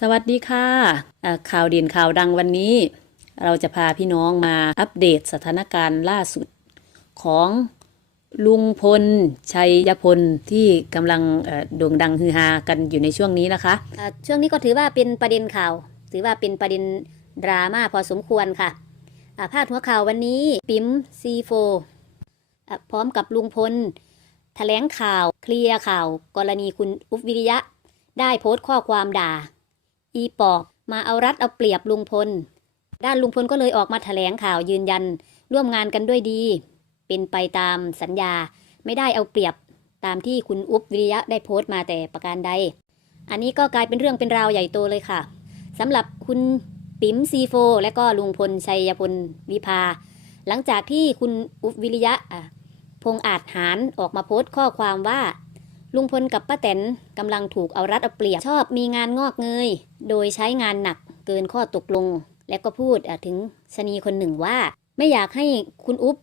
สวัสดีค่ะข่าวเด่นข่าวดังวันนี้ เราจะพาพี่น้องมาอัปเดตสถานการณ์ล่าสุดของลุงพล ชัยพลที่กำลังโด่งดังฮือฮากันอยู่ในช่วงนี้นะคะอ่าช่วงนี้ก็ถือว่าเป็นประเด็นข่าว ถือว่าเป็นประเด็นดราม่าพอสมควรค่ะอ่าพาดหัวข่าววันนี้ปิ๋มซีโฟพร้อมกับลุงพลแถลงข่าวเคลียร์ข่าว กรณีคุณอุบวิริยะ ได้โพสต์ข้อความด่า อีปอกมาเอารัดเอาเปรียบลุงพล ด้านลุงพลก็เลยออกมาแถลงข่าวยืนยัน ร่วมงานกันด้วยดี เป็นไปตามสัญญาไม่ได้เอาเปรียบตามที่คุณอุบวิริยะได้โพสต์มาแต่ประการใด อันนี้ก็กลายเป็นเรื่องเป็นราวใหญ่โตเลยค่ะสำหรับคุณปิ๋มซีโฟและก็ลุงพลชัยพลวิภา หลังจากที่คุณอุบวิริยะะพงอาจหารออกมาโพสต์ข้อความว่า ลุงพลกับป้าแตนกำลังถูกเอารัดเอาเปรียบชอบมีงานงอกเงย โดยใช้งานหนักเกินข้อตกลง และก็พูดถึงชนีคนหนึ่งว่า ไม่อยากให้คุณอุ๊บ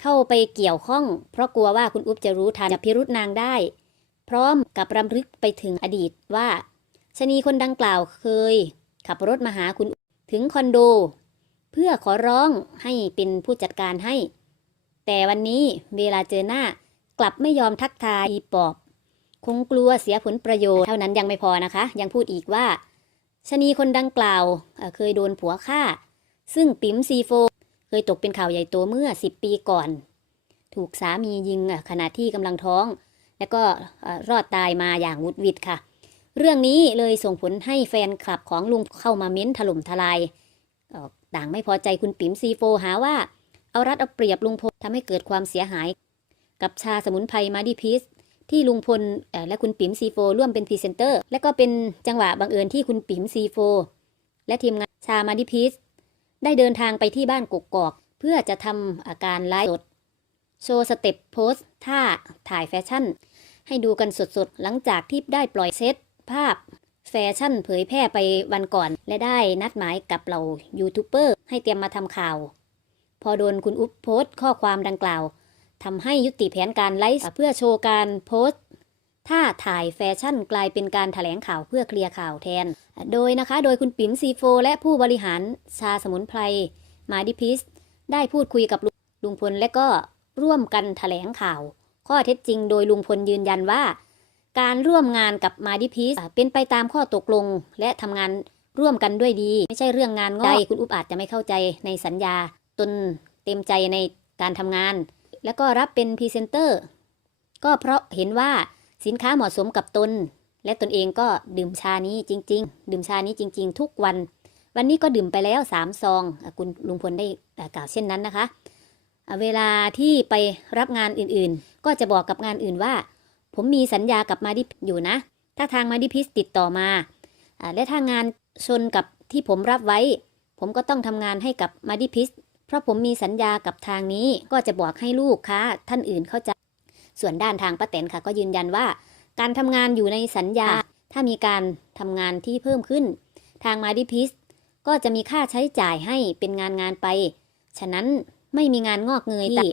เข้าไปเกี่ยวข้อง เพราะกลัวว่าคุณอุ๊บจะรู้ทันจะพิรุษนางได้ พร้อมกับรำลึกไปถึงอดีตว่าชนีคนดังกล่าวเคย ขับรถมาหาคุณถึงคอนโด เพื่อขอร้องให้เป็นผู้จัดการให้ แต่วันนี้เวลาเจอหน้ากลับไม่ยอมทักทายอีปอบ คงกลัวเสียผลประโยชน์เท่านั้นยังไม่พอนะคะ ยังพูดอีกว่าชะนีคนดังกล่าวเคยโดนผัวฆ่า ซึ่งปิ๋มซีโฟเคยตกเป็นข่าวใหญ่โตเมื่อ 10 ปีก่อน ถูกสามียิงขณะที่กำลังท้อง แล้วก็รอดตายมาอย่างวุดวิดค่ะ เรื่องนี้เลยส่งผลให้แฟนคลับของลุงเข้ามาเม้นถล่มทลายเอ่อต่างไม่พอใจคุณปิ๋มซีโฟหาว่า เอารัดเอาเปรียบลุงพลทำให้เกิดความเสียหาย กับชาสมุนไพรมาดิพีส ที่ลุงพลและคุณปิ๋มซีโฟร่วมเป็นพรีเซนเตอร์ และก็เป็นจังหวะบังเอิญที่คุณปิ๋มซีโฟและทีมงานชามาดิพีสได้เดินทางไปที่บ้านกกอก เพื่อจะทำอาการไลฟ์สด โชว์สเต็ปโพสท่าถ่ายแฟชั่น ให้ดูกันสดๆ หลังจากที่ได้ปล่อยเซตภาพแฟชั่นเผยแพร่ไปวันก่อน และได้นัดหมายกับเหล่ายูทูบเบอร์ให้เตรียมมาทำข่าว พอโดนคุณอุ๊บโพสต์ข้อความดังกล่าว ทำให้ยุติแผนการไลฟ์เพื่อโชว์การโพสต์ท่าถ่ายแฟชั่นกลายเป็นการถแถลงข่าวเพื่อเคลียร์ข่าวแทน โดยนะคะ โดยคุณปิ๋มซีโฟและผู้บริหารชาสมุนไพรมาดิพิส ได้พูดคุยกับลุงพลและก็ร่วมกันแถลงข่าว ข้อเท็จจริงโดยลุงพลยืนยันว่า การร่วมงานกับมาดิพีสเป็นไปตามข้อตกลงและทำงานร่วมกันด้วยดี ไม่ใช่เรื่องงานงอกคุณอุ๊บอาจจะไม่เข้าใจในสัญญา ตนเต็มใจในการทำงาน แล้วก็รับเป็นพรีเซนเตอร์ ก็เพราะเห็นว่าสินค้าเหมาะสมกับตน และตนเองก็ดื่มชานี้จริง ๆ ดื่มชานี้จริง ๆ ทุกวัน วันนี้ก็ดื่มไปแล้วสามซองคุณลุงพลได้กล่าวเช่นนั้นนะคะ เวลาที่ไปรับงานอื่นๆ ก็จะบอกกับงานอื่นว่า ผมมีสัญญากับมาดิอยู่นะ ถ้าทางมาดิพิสติดต่อมาอ่าและถ้างานชนกับที่ผมรับไว้ ผมก็ต้องทำงานให้กับมาดิพิส เพราะผมมีสัญญากับทางนี้ก็จะบอกให้ลูกค้าท่านอื่นเข้าใจ ส่วนด้านทางป้าแตนค่ะก็ยืนยันว่า การทำงานอยู่ในสัญญา ถ้ามีการทำงานที่เพิ่มขึ้น ทางมาดิพิสก็จะมีค่าใช้จ่ายให้เป็นงานงานไป ฉะนั้นไม่มีงานงอกเงยที่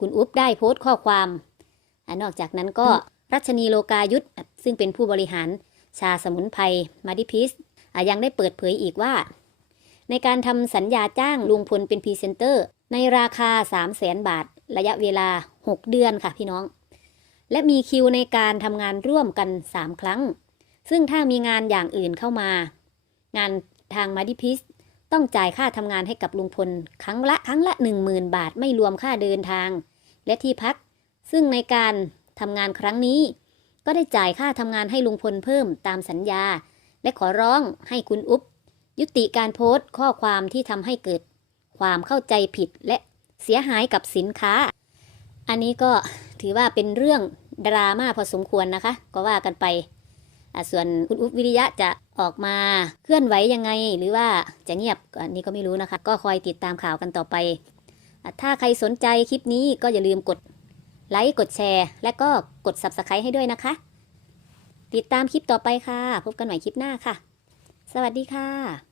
คุณอุ๊บได้โพสต์ข้อความอนอกจากนั้นก็รัชนีโลกายุทธซึ่งเป็นผู้บริหารชาสมุนไพรมาดิพิสยังได้เปิดเผยอีกว่า ในการทำสัญญาจ้างลุงพลเป็นพรีเซนเตอร์ ในราคา 3 0 0แสนบาท ระยะเวลา 6 เดือนค่ะพี่น้อง และมีคิวในการทำงานร่วมกัน 3 ครั้ง ซึ่งถ้ามีงานอย่างอื่นเข้ามา งานทางมาดิพิสต้องจ่ายค่าทำงานให้กับลุงพล ครั้งละครั้งละ 10,000 บาทไม่รวมค่าเดินทาง และที่พัก ซึ่งในการทำงานครั้งนี้ ก็ได้จ่ายค่าทำงานให้ลุงพลเพิ่มตามสัญญา และขอร้องให้คุณอุ๊บ ยุติการโพสต์ข้อความที่ทำให้เกิดความเข้าใจผิดและเสียหายกับสินค้า อันนี้ก็ถือว่าเป็นเรื่องดราม่าพอสมควรนะคะ ก็ว่ากันไป ส่วนคุณอุ๊บวิริยะจะออกมาเคลื่อนไหวยังไง หรือว่าจะเงียบอันนี้ก็ไม่รู้นะคะ ก็คอยติดตามข่าวกันต่อไป ถ้าใครสนใจคลิปนี้ก็อย่าลืมกดไลค์กดแชร์ และก็กด Subscribe ให้ด้วยนะคะ ติดตามคลิปต่อไปค่ะ พบกันใหม่คลิปหน้าค่ะ สวัสดีค่ะ